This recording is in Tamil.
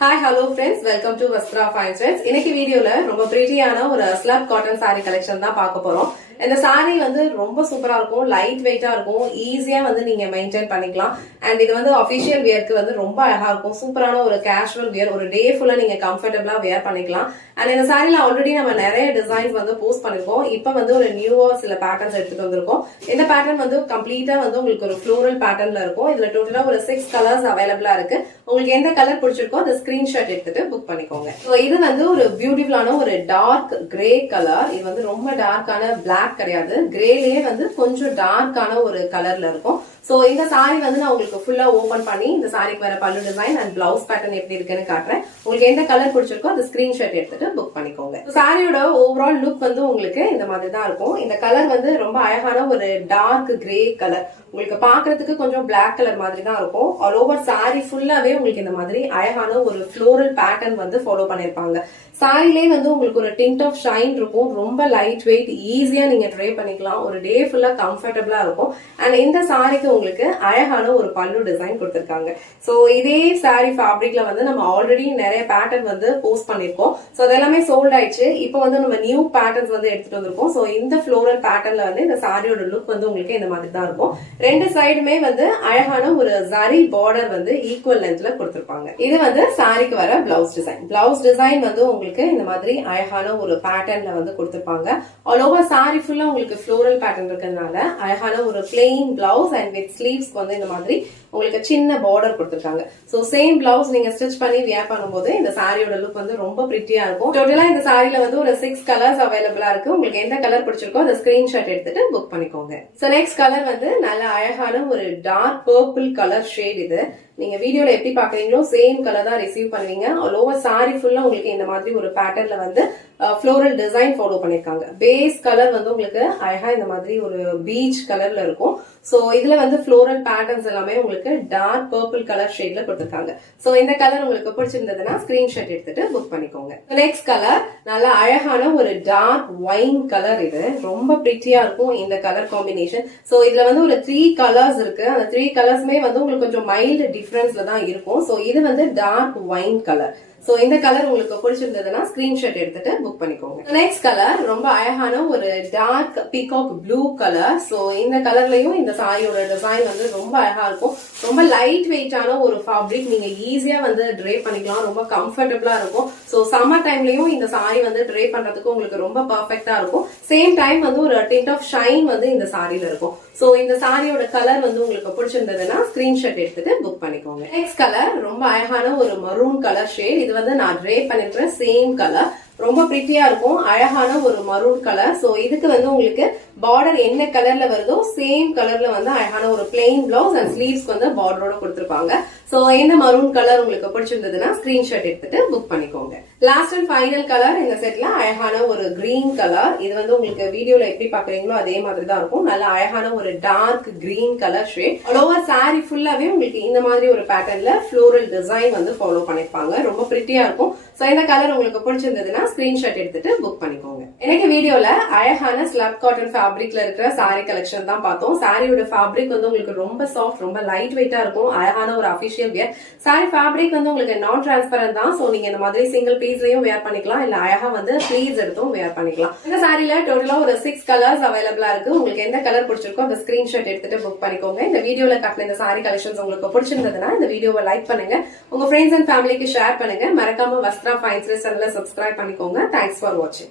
Hi hello friends, welcome to Vastra fine threads. இன்னைக்கு வீடியோல ரொம்ப பிரிட்டியான ஒரு ஸ்லப் காட்டன் சாரி கலெக்ஷன் தான் பார்க்க போறோம். இந்த சாரி வந்து ரொம்ப சூப்பரா இருக்கும், லைட் வெயிட்டா இருக்கும், ஈஸியா வந்து நீங்க மெயின்டைன் பண்ணிக்கலாம். அண்ட் இது வந்து அபிஷியல் வியர்க்கு வந்து ரொம்ப அழகா இருக்கும். சூப்பரான ஒரு கேஷுவல் வியர், ஒரு டே ஃபுல்லா நீங்க கம்ஃபர்டபுளா வியர் பண்ணிக்கலாம். அண்ட் இந்த சாரில ஆல்ரெடி நம்ம நிறைய டிசைன்ஸ் வந்து போஸ்ட் பண்ணிருக்கோம். இப்போ வந்து ஒரு நியூவா சில பேட்டர்ன்ஸ் எடுத்துட்டு வந்திருக்கோம். இந்த பேட்டர்ன் வந்து கம்ப்ளீட்டா வந்து உங்களுக்கு ஒரு ஃப்ளோரல் பேட்டர்ன்ல இருக்கும். இதுல டோட்டலா ஒரு 6 கலர்ஸ் அவைலபிளா இருக்கு. உங்களுக்கு எந்த கலர் பிடிச்சிருக்கோ அந்த ஸ்கிரீன்ஷாட் எடுத்துட்டு புக் பண்ணிக்கோங்க. இது வந்து ஒரு பியூட்டிஃபுல்லான ஒரு டார்க் கிரே கலர். இது வந்து ரொம்ப டார்க்கான பிளாக் கிடையாது, கிரேலயே வந்து கொஞ்சம் டார்க்கான ஒரு கலர்ல இருக்கும். சோ இந்த சாரி வந்து நான் உங்களுக்கு ஃபுல்லா ஓபன் பண்ணி இந்த சாரிக்கு வர பல்லு டிசைன் அண்ட் பிளவுஸ் பேட்டர்ன் எப்படி இருக்குன்னு காட்டுறேன். உங்களுக்கு எந்த கலர் பிடிச்சிருக்கோ அந்த ஸ்கிரீன்ஷாட் எடுத்துட்டு புக் பண்ணிக்கோங்க. சாரியோட ஓவரால் லுக் வந்து உங்களுக்கு இந்த மாதிரி தான் இருக்கும். இந்த கலர் வந்து ரொம்ப அழகான ஒரு டார்க் கிரே கலர். உங்களுக்கு பாக்குறதுக்கு கொஞ்சம் பிளாக் கலர் மாதிரி தான் இருக்கும். ஆல் ஓவர் சாரி ஃபுல்லாவே உங்களுக்கு இந்த மாதிரி அழகான ஒரு ஃப்ளோரல் பேட்டர்ன் வந்து ஃபாலோ பண்ணிருப்பாங்க. சாரிலே வந்து உங்களுக்கு ஒரு டிண்ட் ஆஃப் ஷைன் இருக்கும். ரொம்ப லைட் வெயிட், ஈஸியா நீங்க ட்ரை பண்ணிக்கலாம். ஒரு டே ஃபுல்லா கம்ஃபர்டபுளா இருக்கும். அண்ட் இந்த சாரிக்கு உங்களுக்கு அழகான ஒரு பல்லு டிசைன் கொடுத்திருக்காங்க. சோ இதே சாரி ஃபேப்ரிக்ல வந்து நம்ம ஆல்ரெடி நிறைய பேட்டர்ன் வந்து போஸ்ட் பண்ணிருக்கோம். சோ அதெல்லாமே சோல்ட் ஆயிடுச்சு. இப்போ வந்து நம்ம நியூ பேட்டர்ன்ஸ் வந்து எடுத்துட்டு வந்திருக்கோம். சோ இந்த ஃப்ளோரல் பேட்டர்ன்ல வந்து இந்த சாரியோட லுக் வந்து உங்களுக்கு இந்த மாதிரி தான் இருக்கும். ரெண்டு சைடுமே வந்து அழகான ஒரு ஜரி பார்டர் வந்து ஈக்குவல் லென்த்ல கொடுத்திருப்பாங்க. இது வந்து சாரிக்கு வர பிளவுஸ் டிசைன். பிளவுஸ் டிசைன் வந்து உங்களுக்கு இந்த மாதிரி அழகான ஒரு பேட்டர்ன்ல வந்து கொடுத்திருப்பாங்க. ஆல் ஓவர் சாரி ஃபுல்லா உங்களுக்கு ஃப்ளோரல் பேட்டர்ன் இருக்கிறதுனால அழகான ஒரு plain blouse and with sleeves வந்து இந்த மாதிரி உங்களுக்கு சின்ன பார்டர் கொடுத்திருக்காங்க. சோ சேம் பிளவுஸ் நீங்க ஸ்டிச் பண்ணி வியர் பண்ணும்போது இந்த சாரியோட லுக் வந்து ரொம்ப பிரிட்டியா இருக்கும். டோட்டலா இந்த சாரில வந்து ஒரு 6 கலர்ஸ் அவைலபிளா இருக்கு. உங்களுக்கு எந்த கலர் பிடிச்சிருக்கோ அந்த ஸ்கிரீன்ஷாட் எடுத்துட்டு புக் பண்ணிக்கோங்க. சோ நெக்ஸ்ட் கலர் வந்து நல்ல அழகான ஒரு டார்க் பர்பிள் கலர் ஷேட். இது நீங்க வீடியோல எப்படி பாக்குறீங்களோ சேம் கலர் தான் ரிசீவ் பண்ணுவீங்க. ஆல் ஓவர் சாரி ஃபுல்லா உங்களுக்கு இந்த மாதிரி ஒரு பேட்டர்ன்ல வந்து ஃப்ளோரல் டிசைன் ஃபாலோ பண்ணிருக்காங்க. பேஸ் கலர் வந்து உங்களுக்கு அழகா இந்த மாதிரி ஒரு பீச் கலர்ல இருக்கும். சோ இதுல வந்து ஃப்ளோரல் பேட்டர்ன்ஸ் எல்லாமே உங்களுக்கு டார்க் பர்பிள் கலர் ஷேட்ல கொடுத்திருக்காங்க. சோ இந்த கலர் உங்களுக்கு பிடிச்சிருந்ததுன்னா ஸ்கிரீன்ஷாட் எடுத்துட்டு புக் பண்ணிக்கோங்க. நெக்ஸ்ட் கலர் நல்ல அழகான ஒரு டார்க் ஒயின் கலர். இது ரொம்ப பிரிட்டியா இருக்கும் இந்த கலர் காம்பினேஷன். சோ இதுல வந்து ஒரு 3 கலர்ஸ் இருக்கு. அந்த 3 கலர்ஸ்மே வந்து உங்களுக்கு கொஞ்சம் மைல்டு டிஃபரன்ஸ்ல தான் இருக்கும். சோ இது வந்து டார்க் ஒயின் கலர். சோ இந்த கலர் உங்களுக்கு பிடிச்சிருந்ததுன்னா ஸ்கிரீன்ஷாட் எடுத்துட்டு புக் பண்ணிக்கோங்க. நெக்ஸ்ட் கலர் ரொம்ப அழகான ஒரு dark peacock blue colour. So இந்த கலர்லயும் இந்த சாரியோட டிசைன் வந்து ரொம்ப அழகா இருக்கும். ரொம்ப லைட் வெயிட்டான ஒரு ஃபேப்ரிக், நீங்க ஈஸியா வந்து ட்ரை பண்ணிக்கலாம். ரொம்ப கம்ஃபர்டபுளா இருக்கும். சோ சம்மர் டைம்லயும் இந்த சாரி வந்து ட்ரை பண்றதுக்கு உங்களுக்கு ரொம்ப பர்ஃபெக்டா இருக்கும். சேம் டைம் வந்து ஒரு டிண்ட் ஆஃப் ஷைன் வந்து இந்த சாரில இருக்கும். சோ இந்த சாரியோட கலர் வந்து உங்களுக்கு பிடிச்சிருந்ததுன்னா ஸ்கிரீன்ஷாட் எடுத்துட்டு புக் பண்ணிக்கோங்க. நெக்ஸ்ட் கலர் ரொம்ப அழகான ஒரு மரூன் கலர் ஷேட். இது வந்து நான் ட்ரே பண்ணிருக்கிற சேம் கலர். ரொம்ப பிரிட்டியா இருக்கும். அழகான ஒரு மரூன் கலர். சோ இதுக்கு வந்து உங்களுக்கு பார்டர் என்ன கலர்ல வருதோ சேம் கலர்ல வந்து அழகான ஒரு பிளெயின் பிளவுஸ் அண்ட் ஸ்லீவ்ஸ் வந்து பார்டரோட கொடுத்திருப்பாங்க. சோ இந்த மரூன் கலர் உங்களுக்கு பிடிச்சிருந்ததுன்னா ஸ்கிரீன்ஷாட் எடுத்துட்டு புக் பண்ணிக்கோங்க. லாஸ்ட் அண்ட் ஃபைனல் கலர் இந்த செட்ல அழகான ஒரு கிரீன் கலர். இது வந்து உங்களுக்கு வீடியோல எப்படி பாக்குறீங்களோ அதே மாதிரி தான் இருக்கும். நல்ல அழகான ஒரு dark green colour shade. All over sari ஃபுல்லாவே உங்களுக்கு இந்த மாதிரி ஒரு பேட்டர்ன்ல ஃப்ளோரல் டிசைன் வந்து ஃபாலோ பண்ணிருப்பாங்க. ரொம்ப பிரிட்டியா இருக்கும். சோ இந்த கலர் உங்களுக்கு பிடிச்சிருந்ததுன்னா ஸ்கிரீன்ஷாட் எடுத்துட்டு புக் பண்ணிக்கோங்க. எனக்கு வீடியோல அழகான ஸ்லப் காட்டன் ஃபேப்ரிக்ல இருக்கிற சாரி கலெக்ஷன் தான் பார்த்தோம். சாரியோட ஃபேப்ரிக் வந்து உங்களுக்கு ரொம்ப சாஃப்ட், ரொம்ப லைட் வெயிட்டா இருக்கும். அழகான ஒரு அபிஷியல் வியர். சாரி ஃபேப்ரிக் வந்து உங்களுக்கு நான் டிரான்ஸ்பரண்ட் தான். சோ நீங்க இந்த மாதிரி சிங்கிள் பீஸ்லயும் வேர் பண்ணிக்கலாம், இல்ல அழகா வந்து ப்ளீஸ் எடுத்தும் வேர் பண்ணிக்கலாம். இந்த சாரில டோட்டலா ஒரு 6 கலர்ஸ் அவைலபிளா இருக்கு. உங்களுக்கு எந்த கலர் பிடிச்சிருக்கோ அந்த ஸ்கிரீன்ஷாட் எடுத்துட்டு புக் பண்ணிக்கோங்க. இந்த வீடியோல காட்டின இந்த சாரி கலெக்ஷன்ஸ் உங்களுக்கு பிடிச்சிருந்ததுன்னா இந்த வீடியோவை லைக் பண்ணுங்க, உங்க ஃப்ரெண்ட்ஸ் அண்ட் ஃபேமிலிக்கு ஷேர் பண்ணுங்க. மறக்காம வஸ்த்ரா ஃபைன் த்ரெட்ஸ் சேனலை சப்ஸ்கிரைப் பண்ணிக்கோங்க. தேங்க்ஸ் ஃபார் வாட்சிங்.